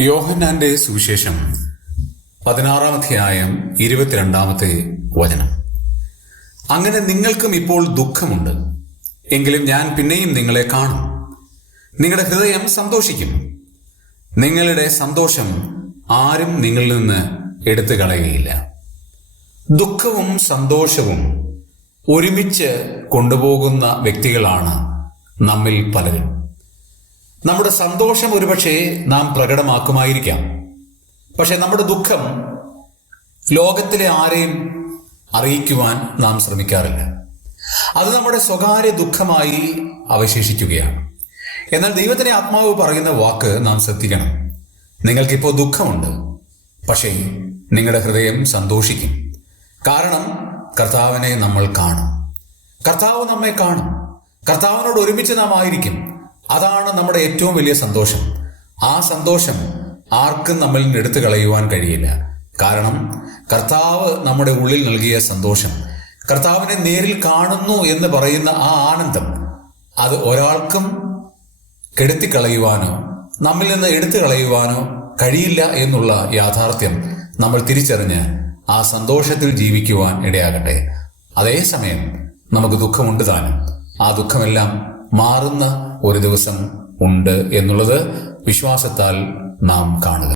യോഹന്നാന്റെ സുവിശേഷം 16-ാം അധ്യായം 22-ാമത്തെ വചനം. അങ്ങനെ നിങ്ങൾക്കും ഇപ്പോൾ ദുഃഖമുണ്ട്, എങ്കിലും ഞാൻ പിന്നെയും നിങ്ങളെ കാണും. നിങ്ങളുടെ ഹൃദയം സന്തോഷിക്കും. നിങ്ങളുടെ സന്തോഷം ആരും നിങ്ങളിൽ നിന്ന് എടുത്തു കളയുകയില്ല. ദുഃഖവും സന്തോഷവും ഒരുമിച്ച് കൊണ്ടുപോകുന്ന വ്യക്തികളാണ് നമ്മിൽ പലരും. നമ്മുടെ സന്തോഷം ഒരുപക്ഷെ നാം പ്രകടമാക്കുമായിരിക്കാം, പക്ഷെ നമ്മുടെ ദുഃഖം ലോകത്തിലെ ആരെയും അറിയിക്കുവാൻ നാം ശ്രമിക്കാറില്ല. അത് നമ്മുടെ സ്വകാര്യ ദുഃഖമായി അവശേഷിക്കുകയാണ്. എന്നാൽ ദൈവത്തിന്റെ ആത്മാവ് പറയുന്ന വാക്ക് നാം ശ്രദ്ധിക്കണം. നിങ്ങൾക്കിപ്പോൾ ദുഃഖമുണ്ട്, പക്ഷേ നിങ്ങളുടെ ഹൃദയം സന്തോഷിക്കും. കാരണം കർത്താവിനെ നമ്മൾ കാണും. കർത്താവ് നമ്മെ കാണും. കർത്താവിനോട് ഒരുമിച്ച് നാം ആയിരിക്കും. അതാണ് നമ്മുടെ ഏറ്റവും വലിയ സന്തോഷം. ആ സന്തോഷം ആർക്കും നമ്മളിൽ നിന്ന് എടുത്തു കളയുവാൻ കഴിയില്ല. കാരണം കർത്താവ് നമ്മുടെ ഉള്ളിൽ നൽകിയ സന്തോഷം, കർത്താവിനെ നേരിൽ കാണുന്നു എന്ന് പറയുന്ന ആ ആനന്ദം, അത് ഒരാൾക്കും കെടുത്തിക്കളയുവാനോ നമ്മിൽ നിന്ന് എടുത്തു കളയുവാനോ കഴിയില്ല എന്നുള്ള യാഥാർത്ഥ്യം നമ്മൾ തിരിച്ചറിഞ്ഞ് ആ സന്തോഷത്തിൽ ജീവിക്കുവാൻ ഇടയാകട്ടെ. അതേസമയം നമുക്ക് ദുഃഖമുണ്ട് താനും. ആ ദുഃഖമെല്ലാം മാറുന്ന ഒരു ദിവസം ഉണ്ട് എന്നുള്ളത് വിശ്വാസത്താൽ നാം കാണുക.